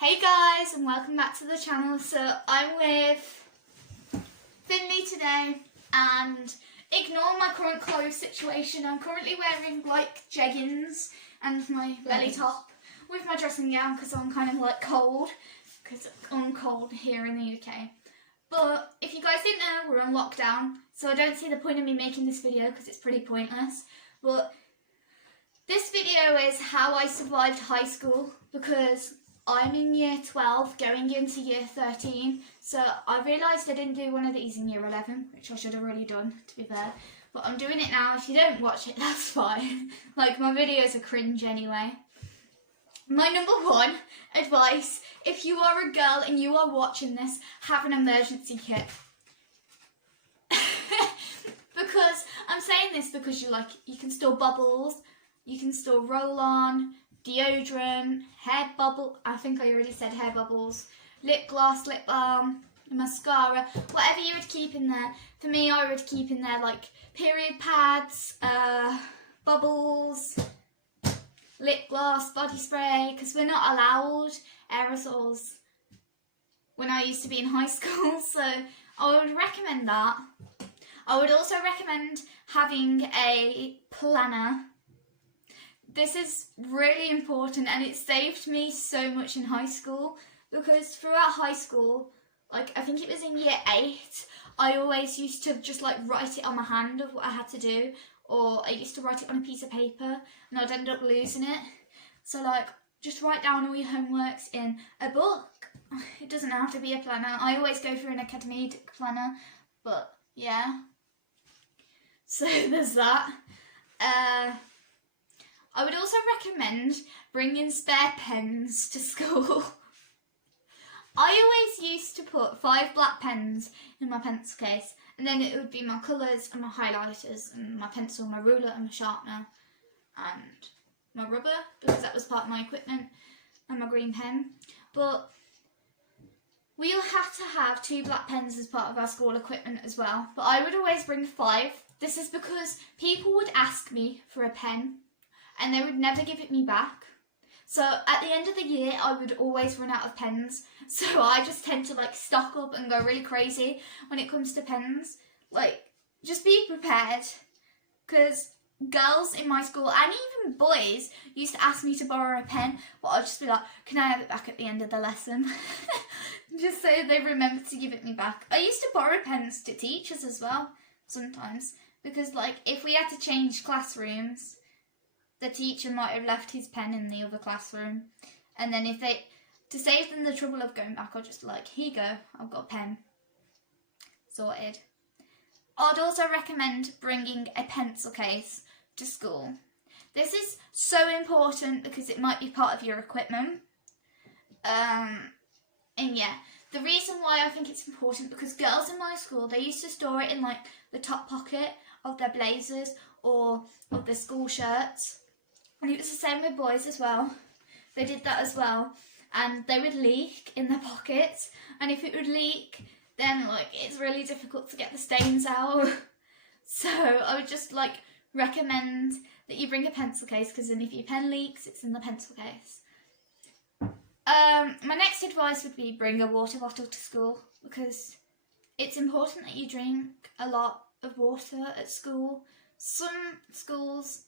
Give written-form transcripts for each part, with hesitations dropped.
Hey guys, and welcome back to the channel. So I'm with Finley today, and ignore my current clothes situation. I'm currently wearing like jeggings and my belly top with my dressing gown because I'm kind of like cold, because I'm cold here in the UK. But if you guys didn't know, we're on lockdown, so I don't see the point of me making this video because it's pretty pointless. But this video is how I survived high school, because I'm in year 12 going into year 13, so I realised I didn't do one of these in year 11, which I should have really done, to be fair. But I'm doing it now. If you don't watch it, that's fine. Like, my videos are cringe anyway. My number one advice, if you are a girl and you are watching this, have an emergency kit. Because I'm saying this because you can store bubbles, you can store roll-on, deodorant, hair bubble, I think I already said hair bubbles, lip gloss, lip balm, mascara, whatever you would keep in there. For me, I would keep in there like period pads, bubbles, lip gloss, body spray, because we're not allowed aerosols when I used to be in high school, so I would recommend that. I would also recommend having a planner. This is really important, and it saved me so much in high school, because throughout high school, like I think it was in year 8, I always used to just like write it on my hand of what I had to do, or I used to write it on a piece of paper and I'd end up losing it. So like, just write down all your homeworks in a book. It doesn't have to be a planner. I always go for an academic planner, but yeah. So there's that. I would also recommend bringing spare pens to school. I always used to put 5 black pens in my pencil case, and then it would be my colours and my highlighters and my pencil, my ruler and my sharpener and my rubber, because that was part of my equipment, and my green pen. But we all have to have 2 black pens as part of our school equipment as well. But I would always bring 5. This is because people would ask me for a pen and they would never give it me back. So at the end of the year, I would always run out of pens. So I just tend to like stock up and go really crazy when it comes to pens. Like, just be prepared. Because girls in my school, and even boys, used to ask me to borrow a pen, but I'd just be like, can I have it back at the end of the lesson? Just so they remember to give it me back. I used to borrow pens to teachers as well, sometimes. Because like, if we had to change classrooms, the teacher might have left his pen in the other classroom, and then to save them the trouble of going back, I'll just be like, here you go, I've got a pen. Sorted. I'd also recommend bringing a pencil case to school. This is so important because it might be part of your equipment. And yeah, the reason why I think it's important, because girls in my school, they used to store it in like the top pocket of their blazers or of their school shirts. And it was the same with boys as well. They did that as well. And they would leak in their pockets. And if it would leak, then like it's really difficult to get the stains out. So I would just like recommend that you bring a pencil case, because then if your pen leaks, it's in the pencil case. My next advice would be bring a water bottle to school, because it's important that you drink a lot of water at school. Some schools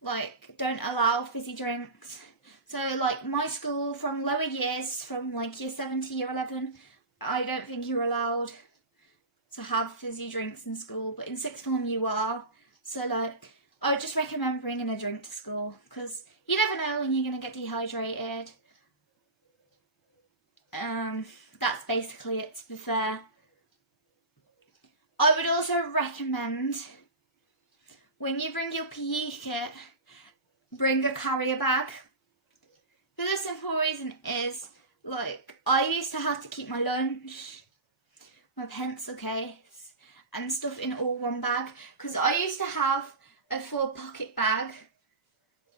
like don't allow fizzy drinks. So like my school, from lower years, from like year 7 to year 11, I don't think you're allowed to have fizzy drinks in school, but in sixth form you are. So like, I would just recommend bringing a drink to school, because you never know when you're going to get dehydrated. That's basically it, to be fair. I would also recommend, when you bring your PE kit, bring a carrier bag. For the simple reason is, like, I used to have to keep my lunch, my pencil case, and stuff in all one bag, because I used to have a 4-pocket bag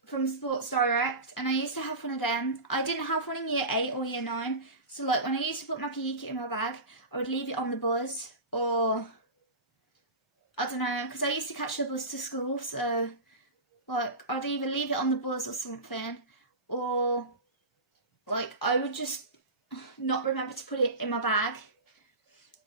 from Sports Direct, and I used to have one of them. I didn't have one in year 8 or year 9, so like when I used to put my PE kit in my bag, I would leave it on the bus, or I don't know, because I used to catch the bus to school, so like I'd either leave it on the bus or something, or like I would just not remember to put it in my bag.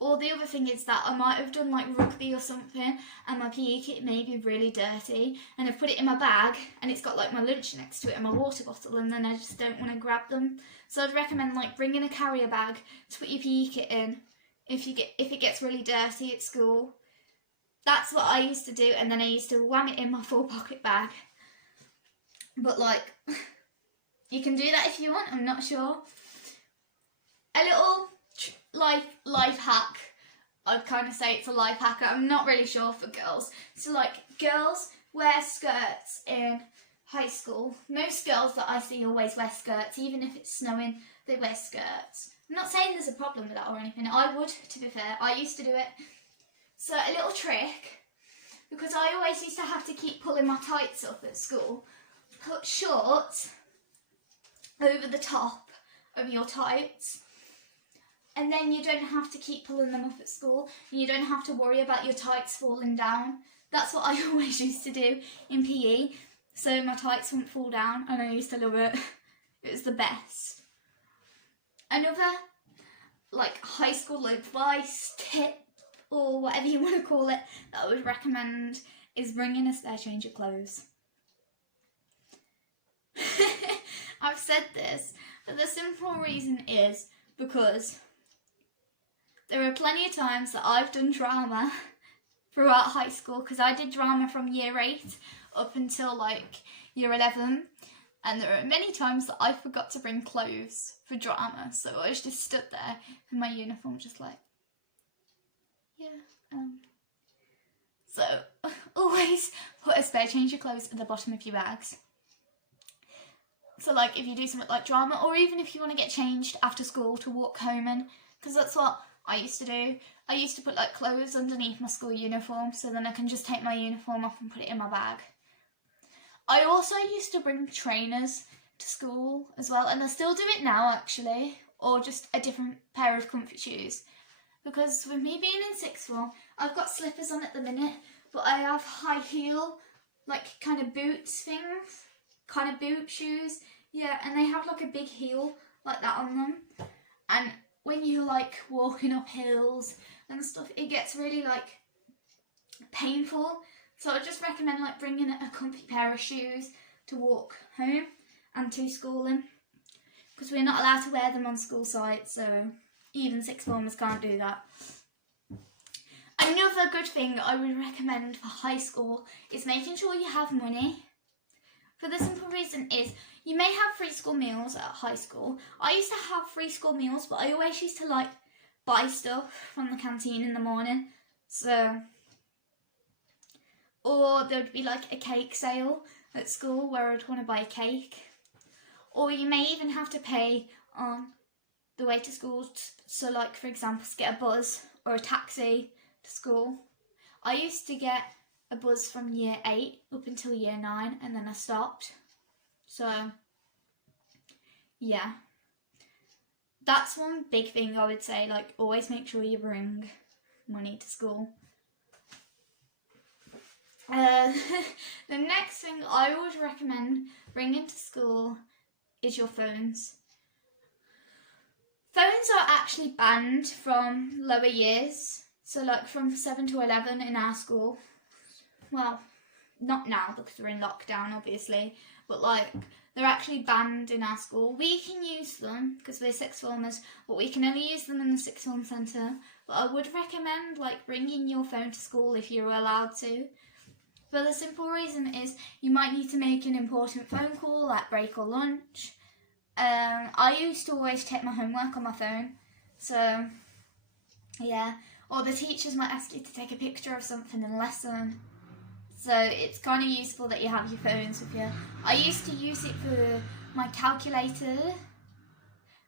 Or the other thing is that I might have done like rugby or something and my PE kit may be really dirty and I've put it in my bag and it's got like my lunch next to it and my water bottle and then I just don't want to grab them. So I'd recommend like bringing a carrier bag to put your PE kit in if it gets really dirty at school. That's what I used to do, and then I used to wham it in my full pocket bag. But like, you can do that if you want, I'm not sure. A little life hack, I'd kind of say it's a life hack, I'm not really sure for girls. So like, girls wear skirts in high school. Most girls that I see always wear skirts, even if it's snowing, they wear skirts. I'm not saying there's a problem with that or anything, I would, to be fair, I used to do it. So a little trick, because I always used to have to keep pulling my tights up at school, put shorts over the top of your tights, and then you don't have to keep pulling them up at school, and you don't have to worry about your tights falling down. That's what I always used to do in PE, so my tights wouldn't fall down, and I used to love it. It was the best. Another like high school advice tip, or whatever you want to call it, that I would recommend is bringing a spare change of clothes. I've said this, but the simple reason is because there are plenty of times that I've done drama throughout high school, because I did drama from year 8 up until like year 11, and there are many times that I forgot to bring clothes for drama, so I was just stood there in my uniform just like, yeah, so always put a spare change of clothes at the bottom of your bags. So like if you do something like drama, or even if you want to get changed after school to walk home in, because that's what I used to do. I used to put like clothes underneath my school uniform, so then I can just take my uniform off and put it in my bag. I also used to bring trainers to school as well, and I still do it now actually, or just a different pair of comfort shoes. Because with me being in sixth form, I've got slippers on at the minute, but I have high heel, like kind of boots things, kind of boot shoes, yeah, and they have like a big heel like that on them. And when you're like walking up hills and stuff, it gets really like painful. So I just recommend like bringing a comfy pair of shoes to walk home and to school in, because we're not allowed to wear them on school sites, so even sixth formers can't do that. Another good thing I would recommend for high school is making sure you have money. For the simple reason is, you may have free school meals at high school. I used to have free school meals, but I always used to like buy stuff from the canteen in the morning. So, or there would be like a cake sale at school where I'd want to buy a cake. Or you may even have to pay on the way to school. So like, for example, to get a bus or a taxi to school. I used to get a bus from year 8 up until year 9, and then I stopped. So, yeah. That's one big thing I would say, like, always make sure you bring money to school. The next thing I would recommend bringing to school is your phones. Phones are actually banned from lower years, so like from 7 to 11 in our school. Well, not now because we're in lockdown obviously, but like they're actually banned in our school. We can use them because we're sixth formers, but we can only use them in the sixth form centre. But I would recommend like bringing your phone to school if you're allowed to. For the simple reason is you might need to make an important phone call at break or lunch. I used to always check my homework on my phone, so yeah. Or the teachers might ask you to take a picture of something in lesson. So it's kind of useful that you have your phones with you. I used to use it for my calculator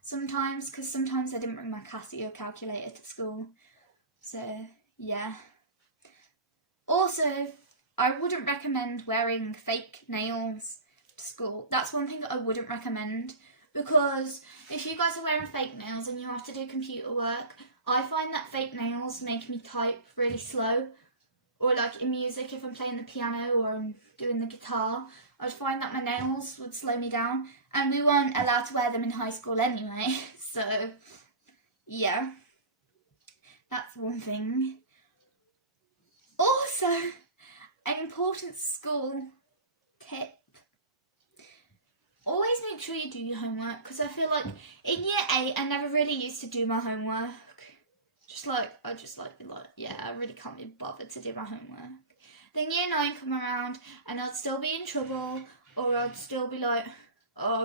sometimes, because sometimes I didn't bring my Casio calculator to school. So yeah. Also, I wouldn't recommend wearing fake nails to school. That's one thing I wouldn't recommend, because if you guys are wearing fake nails and you have to do computer work, I find that fake nails make me type really slow. or like in music, if I'm playing the piano or I'm doing the guitar, I'd find that my nails would slow me down, and we weren't allowed to wear them in high school anyway. So yeah, that's one thing. Also, an important school tip: always make sure you do your homework, because I feel like in year 8 I never really used to do my homework. I really can't be bothered to do my homework. Then year 9 come around and I'd still be in trouble, or I'd still be like,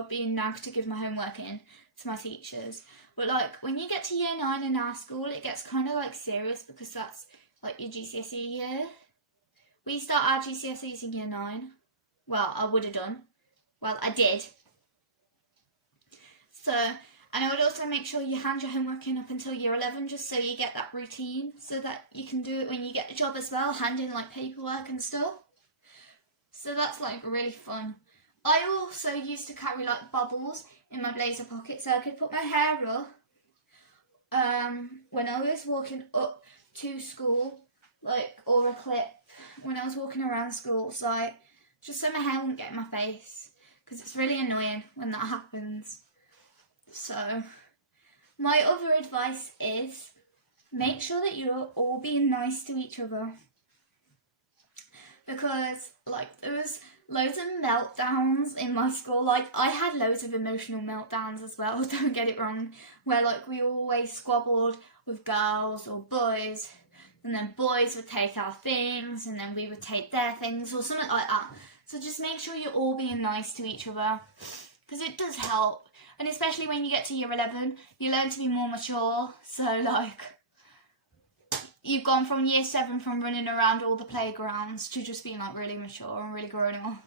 being nagged to give my homework in to my teachers. But like when you get to year 9 in our school, it gets kind of like serious, because that's like your GCSE year. We start our GCSEs in year 9. Well, I would have done. Well, I did. So, and I would also make sure you hand your homework in up until year 11, just so you get that routine, so that you can do it when you get a job as well, hand in like paperwork and stuff. So that's like really fun. I also used to carry like bubbles in my blazer pocket, so I could put my hair up when I was walking up to school, like, or a clip when I was walking around school site, just so my hair wouldn't get in my face, because it's really annoying when that happens. So my other advice is make sure that you're all being nice to each other, because like there was loads of meltdowns in my school. Like I had loads of emotional meltdowns as well, don't get it wrong, where like we always squabbled with girls or boys, and then boys would take our things and then we would take their things or something like that. So just make sure you're all being nice to each other, because it does help. And especially when you get to year 11, you learn to be more mature. So like, you've gone from year 7 from running around all the playgrounds to just being like really mature and really growing up.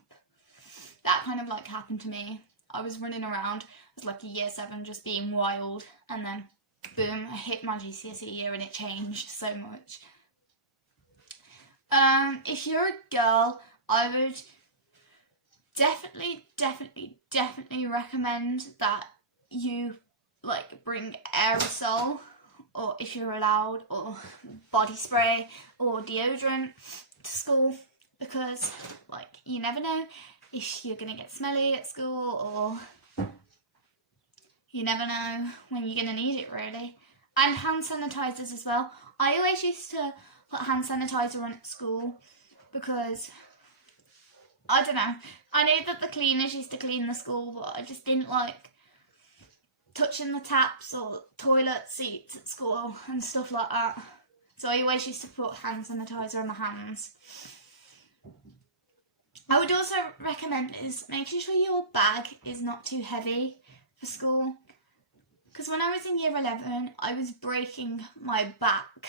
That kind of like happened to me. I was running around as like a year 7 just being wild, and then boom, I hit my GCSE year and it changed so much. If you're a girl, I would definitely recommend that you like bring aerosol, or if you're allowed, or body spray or deodorant to school, because like you never know if you're gonna get smelly at school, or you never know when you're gonna need it really. And hand sanitizers as well. I always used to put hand sanitizer on at school, because I don't know, I know that the cleaners used to clean the school, but I just didn't like touching the taps or toilet seats at school and stuff like that. So I always used to put hand sanitizer on my hands. I would also recommend is making sure your bag is not too heavy for school, because when I was in year 11, I was breaking my back.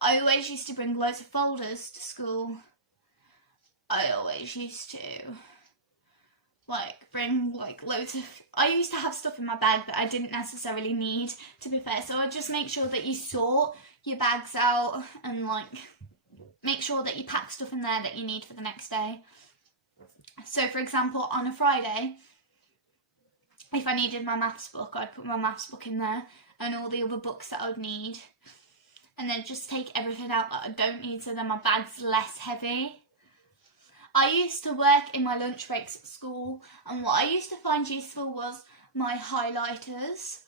I always used to bring loads of folders to school. I always used to like bring like loads of, I used to have stuff in my bag that I didn't necessarily need, to be fair. So I'd just make sure that you sort your bags out and like make sure that you pack stuff in there that you need for the next day. So for example, on a Friday, if I needed my maths book, I'd put my maths book in there and all the other books that I would need, and then just take everything out that I don't need, so then my bag's less heavy. I used to work in my lunch breaks at school, and what I used to find useful was my highlighters.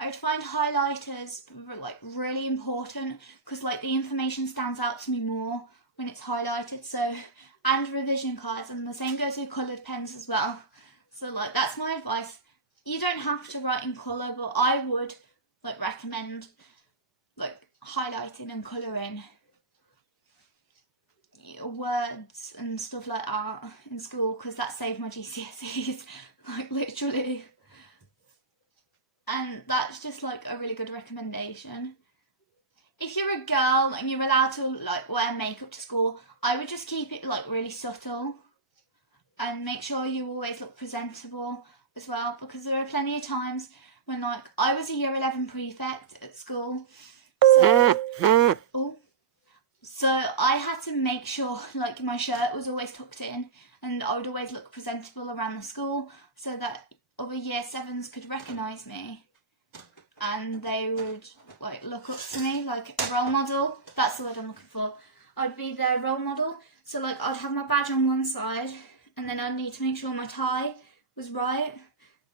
I would find highlighters like really important, because like the information stands out to me more when it's highlighted. So, and revision cards, and the same goes with coloured pens as well. So like that's my advice. You don't have to write in colour, but I would like recommend like highlighting and colouring words and stuff like that in school, because that saved my GCSEs, like literally. And that's just like a really good recommendation. If you're a girl and you're allowed to like wear makeup to school, I would just keep it like really subtle and make sure you always look presentable as well, because there are plenty of times when like I was a year 11 prefect at school, so I had to make sure like my shirt was always tucked in, and I would always look presentable around the school, so that other year 7s could recognise me and they would like look up to me like a role model. That's the word I'm looking for. I'd be their role model. So like I'd have my badge on one side, and then I'd need to make sure my tie was right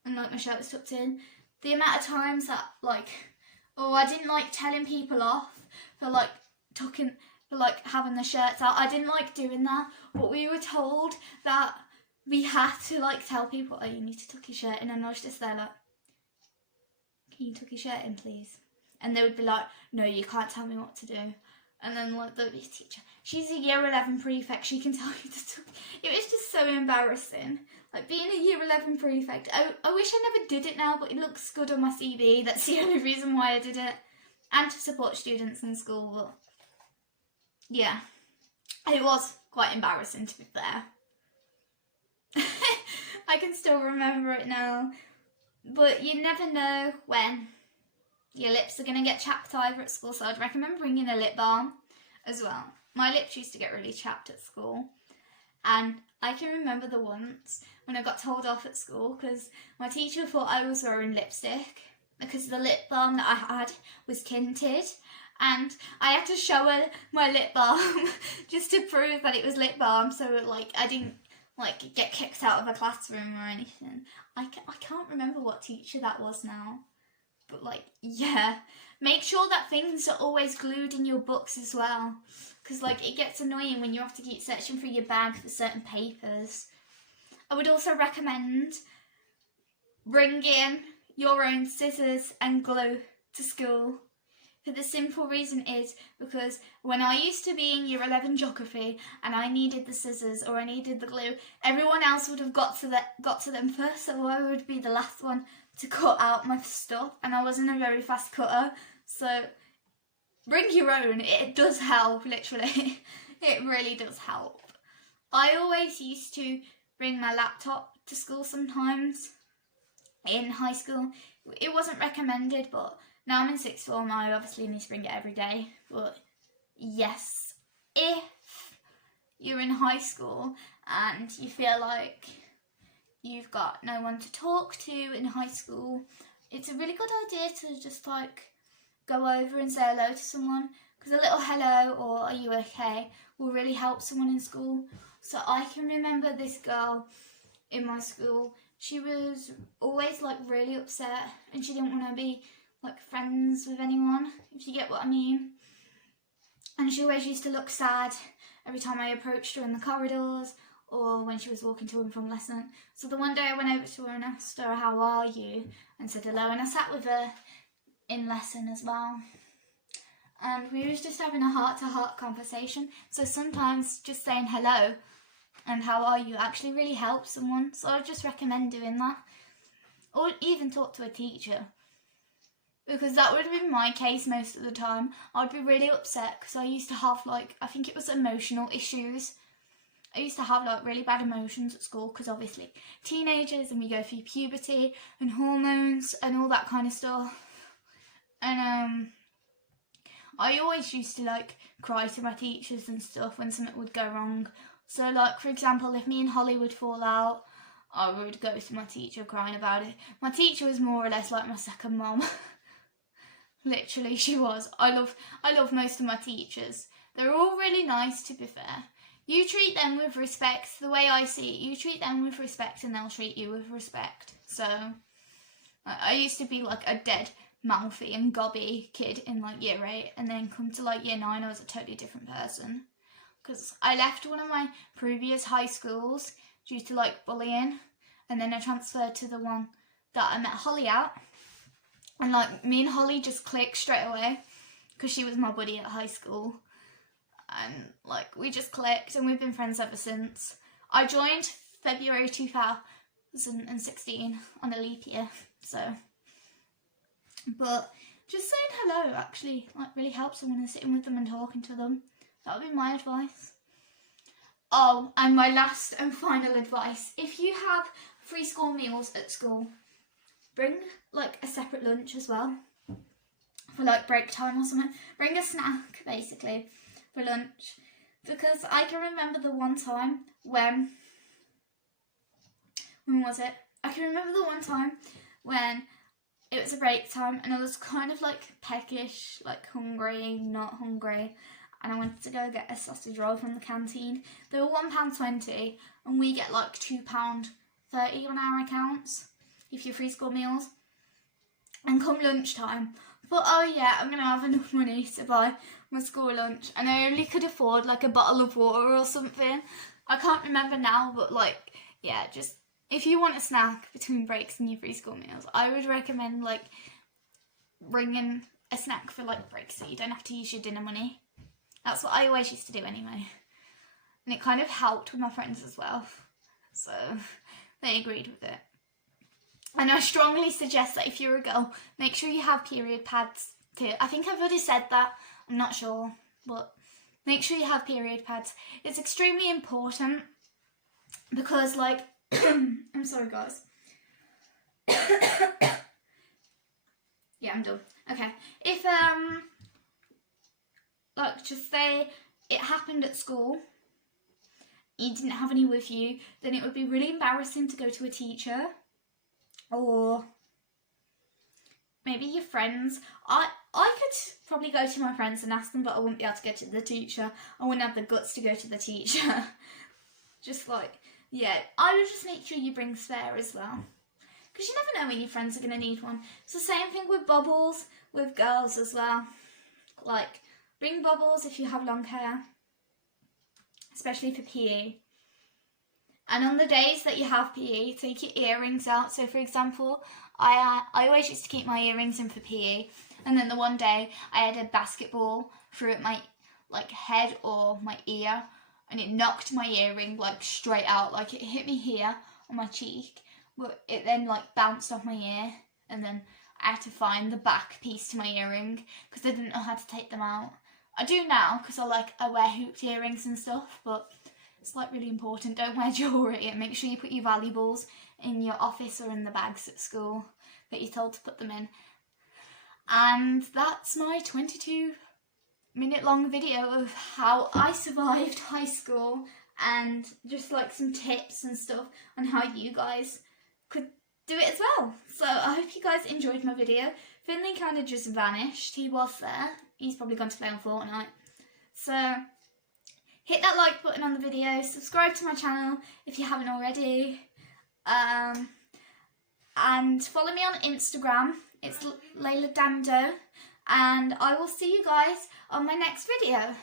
and like my shirt was tucked in. The amount of times that like, oh, I didn't like telling people off for like having the shirts out. I didn't like doing that, but we were told that we had to like tell people, oh, you need to tuck your shirt in, and I was just there like, can you tuck your shirt in please? And they would be like, no, you can't tell me what to do. And then like the teacher, she's a year 11 prefect, she can tell you to tuck. It was just so embarrassing. Like being a year 11 prefect, I wish I never did it now, but it looks good on my CV. That's the only reason why I did it. And to support students in school, but yeah, it was quite embarrassing to be fair. I can still remember it now. But you never know when your lips are going to get chapped either at school, so I'd recommend bringing a lip balm as well. My lips used to get really chapped at school, and I can remember the once when I got told off at school because my teacher thought I was wearing lipstick because the lip balm that I had was tinted, and I had to show her my lip balm just to prove that it was lip balm, so like I didn't like get kicked out of a classroom or anything. I can't remember what teacher that was now, but like, yeah, make sure that things are always glued in your books as well, because like it gets annoying when you have to keep searching through your bag for certain papers. I would also recommend bringing your own scissors and glue to school. For the simple reason is because when I used to be in year 11 geography and I needed the scissors or I needed the glue, everyone else would have got to them first, so I would be the last one to cut out my stuff, and I wasn't a very fast cutter, so bring your own. It does help, literally. It really does help. I always used to bring my laptop to school sometimes in high school. It wasn't recommended, but now I'm in sixth form, I obviously need to bring it every day. But yes, if you're in high school and you feel like you've got no one to talk to in high school, it's a really good idea to just like go over and say hello to someone, because a little hello or are you okay will really help someone in school. So I can remember this girl in my school, she was always like really upset and she didn't want to be like friends with anyone, if you get what I mean. And she always used to look sad every time I approached her in the corridors or when she was walking to and from lesson. So the one day I went over to her and asked her, how are you? And said hello, and I sat with her in lesson as well. And we was just having a heart-to-heart conversation. So sometimes just saying hello and how are you actually really helps someone. So I just recommend doing that. Or even talk to a teacher, because that would have been my case most of the time. I'd be really upset because I used to have like, I think it was emotional issues. I used to have like really bad emotions at school because obviously teenagers and we go through puberty and hormones and all that kind of stuff. And I always used to like cry to my teachers and stuff when something would go wrong. So like, for example, if me and Holly would fall out, I would go to my teacher crying about it. My teacher was more or less like my second mom. Literally, she was. I love most of my teachers. They're all really nice, to be fair. You treat them with respect. The way I see it, you treat them with respect and they'll treat you with respect. So, I used to be like a dead, mouthy and gobby kid in like year 8, and then come to like year 9, I was a totally different person. Because I left one of my previous high schools due to like bullying, and then I transferred to the one that I met Holly at. And like me and Holly just clicked straight away because she was my buddy at high school, and like we just clicked and we've been friends ever since. I joined February 2016 on a leap year, so, but just saying hello actually like really helps someone, and sitting with them and talking to them. That would be my advice. Oh, and my last and final advice, if you have free school meals at school, bring like a separate lunch as well for like break time or something. Bring a snack basically for lunch, because I can remember the one time when was it? I can remember the one time when it was a break time and I was kind of like peckish, like hungry, not hungry, and I wanted to go get a sausage roll from the canteen. They were £1.20 and we get like £2.30 on our accounts if you're free school meals. And come lunchtime, I thought, oh yeah, I'm going to have enough money to buy my school lunch, and I only could afford like a bottle of water or something. I can't remember now, but like, yeah, just if you want a snack between breaks and your free school meals, I would recommend like bringing a snack for like breaks so you don't have to use your dinner money. That's what I always used to do anyway. And it kind of helped with my friends as well. So they agreed with it. And I strongly suggest that if you're a girl, make sure you have period pads too. I think I've already said that. I'm not sure. But make sure you have period pads. It's extremely important because like, I'm sorry guys. Yeah, I'm done. Okay. If, like, just say it happened at school, you didn't have any with you, then it would be really embarrassing to go to a teacher. Or maybe your friends. I could probably go to my friends and ask them, but I wouldn't be able to go to the teacher. I wouldn't have the guts to go to the teacher. Just like, yeah, I would just make sure you bring spare as well. Because you never know when your friends are going to need one. It's the same thing with bubbles, with girls as well. Like, bring bubbles if you have long hair. Especially for PE. And on the days that you have PE, take your earrings out. So for example, I always used to keep my earrings in for PE. And then the one day I had a basketball through at my like head or my ear. And it knocked my earring like straight out. Like it hit me here on my cheek. But it then like bounced off my ear. And then I had to find the back piece to my earring. Because I didn't know how to take them out. I do now because I wear hooped earrings and stuff. But it's like really important. Don't wear jewellery, and make sure you put your valuables in your office or in the bags at school that you're told to put them in. And that's my 22-minute long video of how I survived high school and just like some tips and stuff on how you guys could do it as well. So I hope you guys enjoyed my video. Finley kind of just vanished. He was there. He's probably gone to play on Fortnite. So hit that like button on the video, subscribe to my channel if you haven't already, and follow me on Instagram, it's Layla Dando, and I will see you guys on my next video.